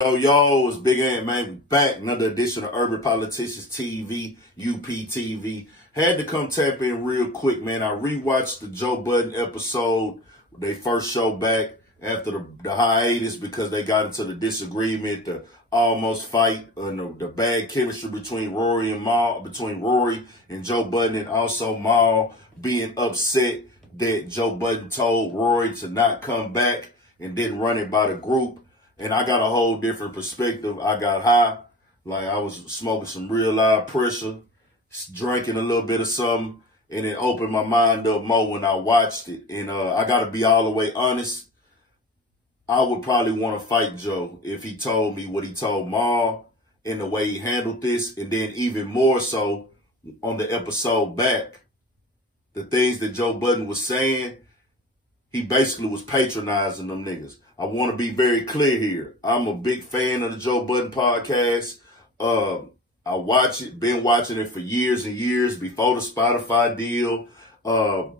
Yo, it's Big Ant, man. We back. Another edition of Urban Politicians TV, UPTV. Had to come tap in real quick, man. I rewatched the Joe Budden episode, they first show back after the hiatus because they got into the disagreement, the almost fight, and the bad chemistry between Rory and Joe Budden, and also Mal being upset that Joe Budden told Rory to not come back and didn't run it by the group. And I got a whole different perspective. I got high, like I was smoking some real loud pressure, drinking a little bit of something, and it opened my mind up more when I watched it. And I got to be all the way honest. I would probably want to fight Joe if he told me what he told Mal and the way he handled this. And then even more so on the episode back, the things that Joe Budden was saying, he basically was patronizing them niggas. I want to be very clear here. I'm a big fan of the Joe Budden podcast. I watch it, been watching it for years and years before the Spotify deal,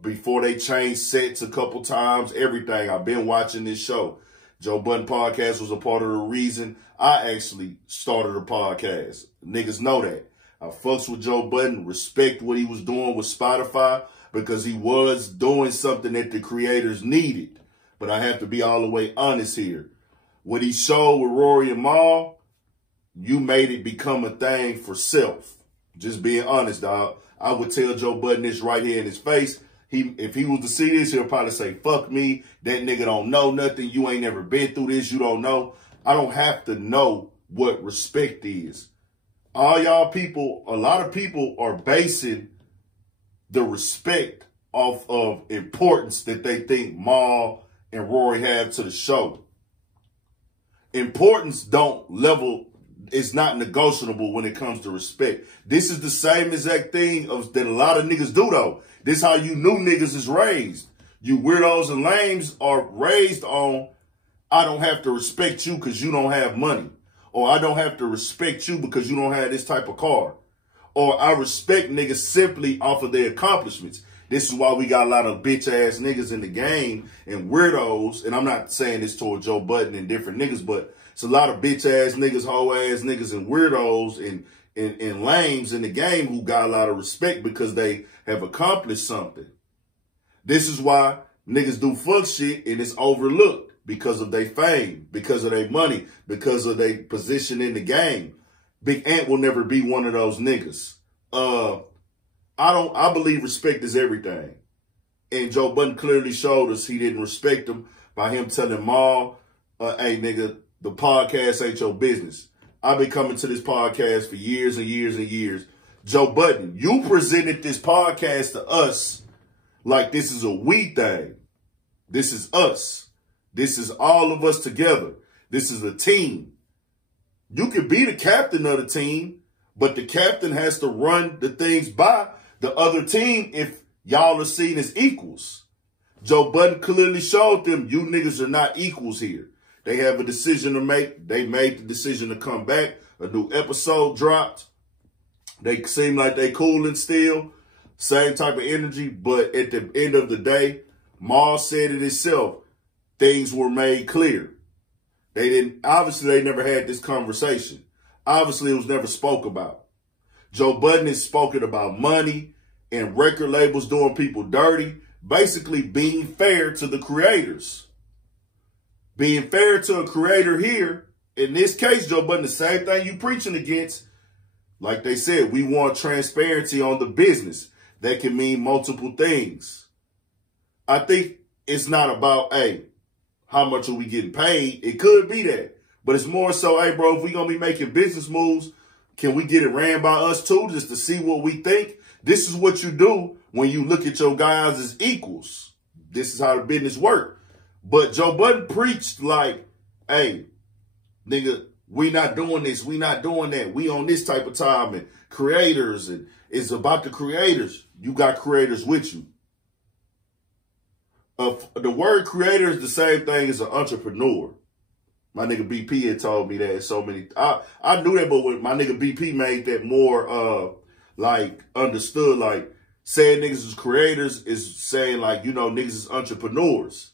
before they changed sets a couple times, everything. I've been watching this show. Joe Budden podcast was a part of the reason I actually started a podcast. Niggas know that. I fucks with Joe Budden, respect what he was doing with Spotify because he was doing something that the creators needed. But I have to be all the way honest here. What he showed with Rory and Mal, you made it become a thing for self. Just being honest, dog. I would tell Joe Budden this right here in his face. If he was to see this, he'll probably say, fuck me. That nigga don't know nothing. You ain't never been through this. You don't know. I don't have to know what respect is. All y'all people, a lot of people are basing the respect off of importance that they think Mal and Rory have to the show. Importance is not negotiable when it comes to respect. This is the same exact thing that a lot of niggas do though. This how you new niggas is raised. You weirdos and lames are raised on, I don't have to respect you because you don't have money. Or I don't have to respect you because you don't have this type of car. Or I respect niggas simply off of their accomplishments. This is why we got a lot of bitch-ass niggas in the game and weirdos. And I'm not saying this toward Joe Budden and different niggas, but it's a lot of bitch-ass niggas, hoe-ass niggas, and weirdos and lames in the game who got a lot of respect because they have accomplished something. This is why niggas do fuck shit and it's overlooked because of their fame, because of their money, because of their position in the game. Big Ant will never be one of those niggas. I believe respect is everything. And Joe Budden clearly showed us he didn't respect him by him telling Mal, hey, nigga, the podcast ain't your business. I've been coming to this podcast for years and years and years. Joe Budden, you presented this podcast to us like this is a we thing. This is us. This is all of us together. This is a team. You can be the captain of the team, but the captain has to run the things by the other team if y'all are seen as equals. Joe Budden clearly showed them you niggas are not equals here. They have a decision to make. They made the decision to come back. A new episode dropped. They seem like they cooling still. Same type of energy. But at the end of the day, Mal said it himself. Things were made clear. Obviously, they never had this conversation. Obviously, it was never spoke about. Joe Budden has spoken about money and record labels doing people dirty, basically being fair to the creators. Being fair to a creator here, in this case, Joe Budden, the same thing you preaching against. Like they said, we want transparency on the business. That can mean multiple things. I think it's not about, hey, how much are we getting paid? It could be that. But it's more so, hey, bro, if we going to be making business moves, can we get it ran by us too, just to see what we think? This is what you do when you look at your guys as equals. This is how the business works. But Joe Budden preached like, hey, nigga, we not doing this. We not doing that. We on this type of time. And creators, and it's about the creators. You got creators with you. The word creator is the same thing as an entrepreneur. My nigga BP had told me that so many. I knew that, but when my nigga BP made that more like understood, like saying niggas is creators is saying like, you know, niggas is entrepreneurs.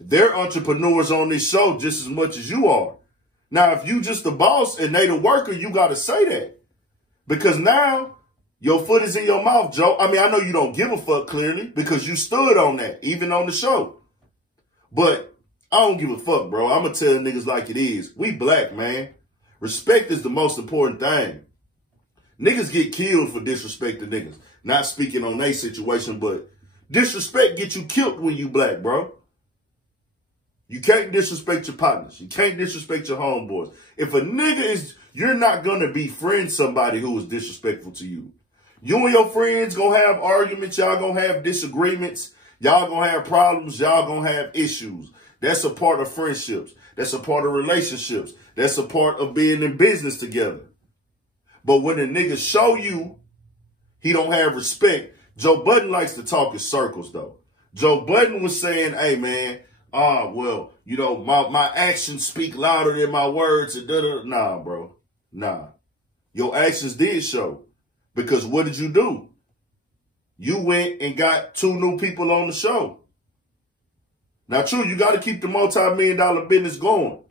They're entrepreneurs on this show just as much as you are. Now, if you just the boss and they the worker, you got to say that. Because now your foot is in your mouth, Joe. I mean, I know you don't give a fuck clearly because you stood on that, even on the show. But I don't give a fuck, bro. I'm going to tell niggas like it is. We black, man. Respect is the most important thing. Niggas get killed for disrespecting niggas. Not speaking on their situation, but disrespect get you killed when you black, bro. You can't disrespect your partners. You can't disrespect your homeboys. If a nigga is, you're not going to befriend somebody who is disrespectful to you. You and your friends going to have arguments. Y'all going to have disagreements. Y'all going to have problems. Y'all going to have issues. That's a part of friendships. That's a part of relationships. That's a part of being in business together. But when a nigga show you he don't have respect, Joe Budden likes to talk in circles, though. Joe Budden was saying, hey, man, well, you know, my actions speak louder than my words. And nah, bro. Nah. Your actions did show. Because what did you do? You went and got 2 new people on the show. Now, true, you got to keep the multi-million-dollar business going.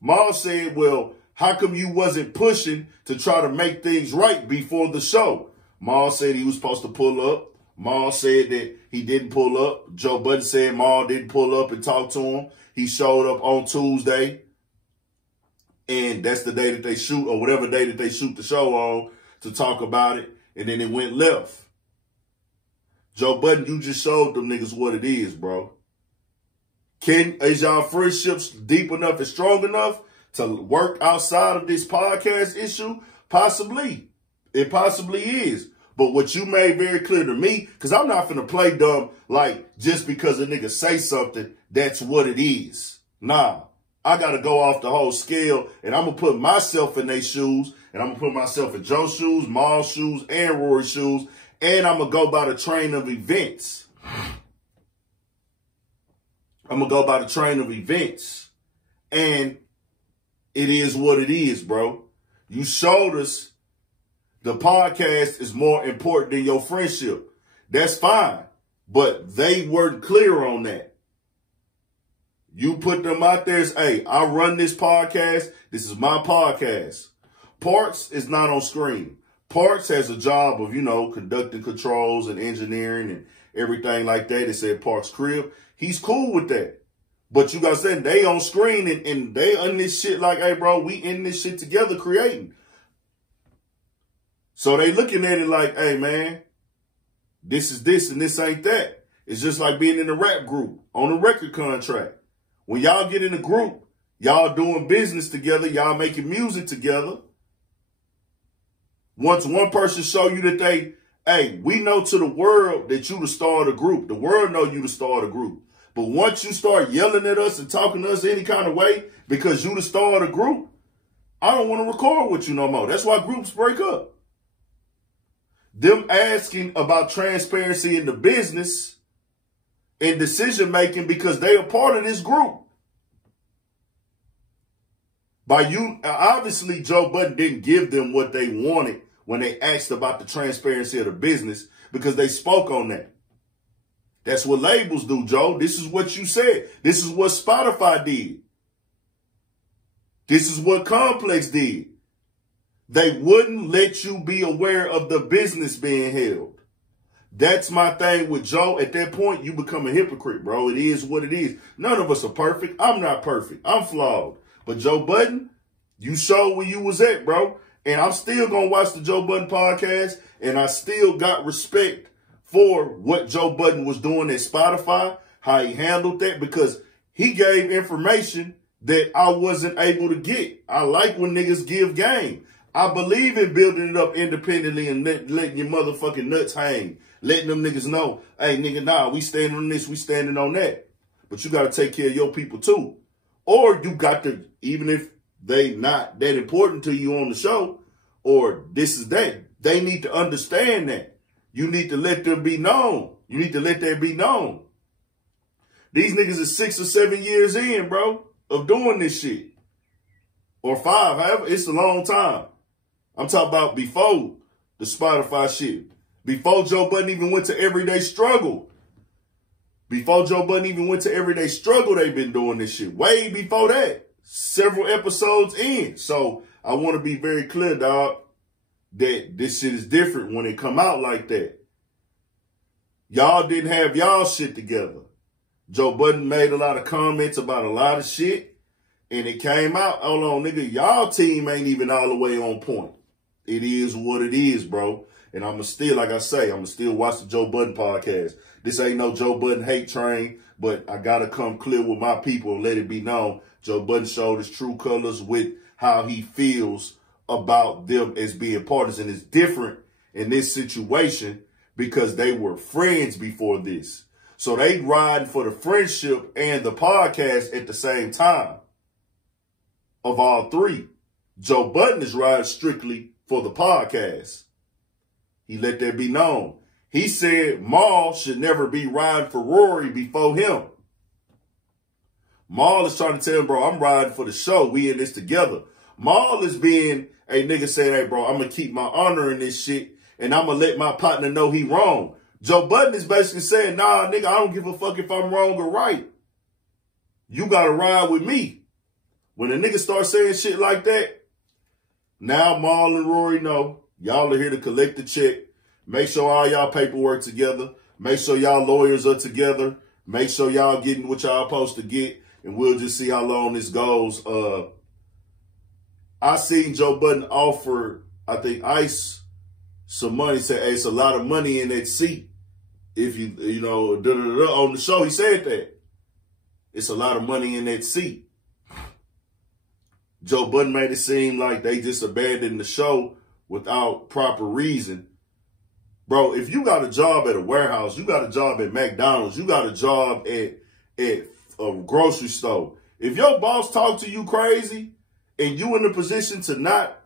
Mal said, well, how come you wasn't pushing to try to make things right before the show? Mal said he was supposed to pull up. Mal said that he didn't pull up. Joe Budden said Mal didn't pull up and talk to him. He showed up on Tuesday. And that's the day that they shoot, or whatever day that they shoot the show on, to talk about it. And then it went left. Joe Budden, you just showed them niggas what it is, bro. Is y'all friendships deep enough and strong enough to work outside of this podcast issue? Possibly. It possibly is. But what you made very clear to me, because I'm not finna play dumb, like, just because a nigga say something, that's what it is. Nah. I got to go off the whole scale, and I'm going to put myself in their shoes, and I'm going to put myself in Joe's shoes, Mal's shoes, and Rory's shoes, and I'm going to go by the train of events. And it is what it is, bro. You showed us the podcast is more important than your friendship. That's fine. But they weren't clear on that. You put them out there as, hey, I run this podcast. This is my podcast. Parks is not on screen. Parks has a job of, you know, conducting controls and engineering and everything like that. They said Parks' crib. He's cool with that. But you guys said they on screen and they on this shit like, hey, bro, we in this shit together creating. So they looking at it like, hey, man, this is this and this ain't that. It's just like being in a rap group on a record contract. When y'all get in a group, y'all doing business together, y'all making music together. Once one person show you that they, hey, we know to the world that you the star of the group. The world know you the star of the group. But once you start yelling at us and talking to us any kind of way because you the star of the group, I don't want to record with you no more. That's why groups break up. Them asking about transparency in the business and decision making because they are part of this group. By you, obviously, Joe Budden didn't give them what they wanted when they asked about the transparency of the business because they spoke on that. That's what labels do, Joe. This is what you said. This is what Spotify did. This is what Complex did. They wouldn't let you be aware of the business being held. That's my thing with Joe. At that point, you become a hypocrite, bro. It is what it is. None of us are perfect. I'm not perfect. I'm flawed. But Joe Budden, you showed where you was at, bro. And I'm still going to watch the Joe Budden podcast. And I still got respect for what Joe Budden was doing at Spotify, how he handled that, because he gave information that I wasn't able to get. I like when niggas give game. I believe in building it up independently and letting your motherfucking nuts hang. Letting them niggas know, hey, nigga, nah, we standing on this, we standing on that. But you got to take care of your people, too. Or you got to, even if they not that important to you on the show, or this is that, they need to understand that. You need to let them be known. You need to let that be known. These niggas is 6 or 7 years in, bro, of doing this shit. Or 5, however, it's a long time. I'm talking about before the Spotify shit. Before Joe Budden even went to Everyday Struggle. Before Joe Budden even went to Everyday Struggle, they've been doing this shit. Way before that. several episodes in. So I want to be very clear, dog, that this shit is different when it come out like that. Y'all didn't have y'all shit together. Joe Budden made a lot of comments about a lot of shit, and it came out, hold on, nigga, y'all team ain't even all the way on point. It is what it is, bro. And I'ma still, like I say, I'ma still watch the Joe Budden podcast. This ain't no Joe Budden hate train, but I gotta come clear with my people and let it be known. Joe Budden showed his true colors with how he feels about them as being partners. And it's different in this situation because they were friends before this. So they riding for the friendship and the podcast at the same time of all three. Joe Budden is riding strictly for the podcast. He let that be known. He said Mal should never be riding for Rory before him. Mal is trying to tell him, bro, I'm riding for the show. We in this together. Mal is being a nigga saying, hey, bro, I'm going to keep my honor in this shit, and I'm going to let my partner know he wrong. Joe Budden is basically saying, nah, nigga, I don't give a fuck if I'm wrong or right. You got to ride with me. When a nigga starts saying shit like that, now Mal and Rory know y'all are here to collect the check. Make sure all y'all paperwork together. Make sure y'all lawyers are together. Make sure y'all getting what y'all supposed to get. And we'll just see how long this goes. I seen Joe Budden offer, I think, Ice some money. Said, hey, it's a lot of money in that seat. If you know, on the show, he said that. It's a lot of money in that seat. Joe Budden made it seem like they just abandoned the show without proper reason. Bro, if you got a job at a warehouse, you got a job at McDonald's, you got a job at a grocery store. If your boss talk to you crazy and you in the position to not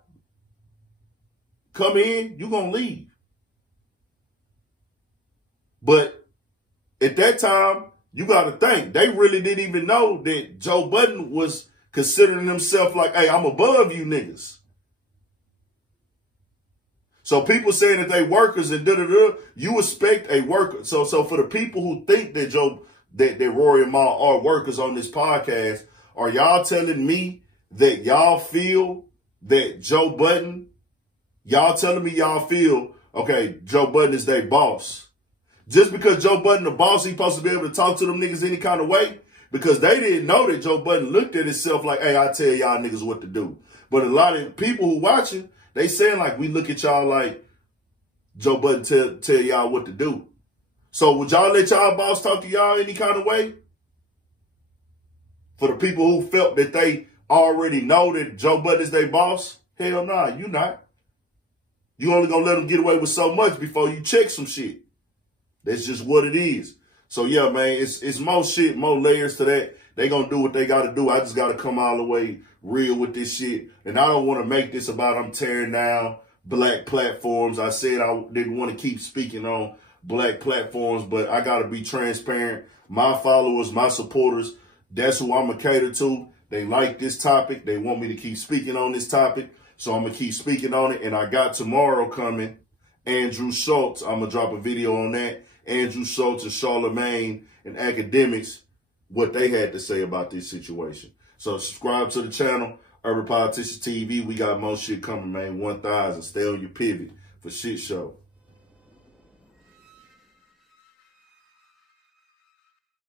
come in, you gonna leave. But at that time, you got to think, they really didn't even know that Joe Budden was considering himself like, hey, I'm above you niggas. So people saying that they workers and you expect a worker. So for the people who think that that Rory Mal are workers on this podcast, are y'all telling me that y'all feel that Joe Budden, y'all telling me y'all feel, okay, Joe Budden is their boss? Just because Joe Budden the boss, he supposed to be able to talk to them niggas any kind of way? Because they didn't know that Joe Budden looked at himself like, hey, I tell y'all niggas what to do. But a lot of people who watching, they saying like, we look at y'all like Joe Budden tell y'all what to do. So would y'all let y'all boss talk to y'all any kind of way? For the people who felt that they already know that Joe Budden is their boss? Hell nah, you not. You only gonna let them get away with so much before you check some shit. That's just what it is. So yeah, man, it's more shit, more layers to that. They gonna do what they gotta do. I just gotta come all the way real with this shit. And I don't want to make this about I'm tearing down black platforms. I said I didn't want to keep speaking on black platforms, but I gotta be transparent. My followers, my supporters, that's who I'm gonna cater to. They like this topic. They want me to keep speaking on this topic. So I'm gonna keep speaking on it. And I got tomorrow coming, Andrew Schultz. I'm gonna drop a video on that. Andrew Schultz and Charlemagne and academics, what they had to say about this situation. So subscribe to the channel, Urban Politicians TV. We got more shit coming, man. 1,000. Stay on your pivot for shit show.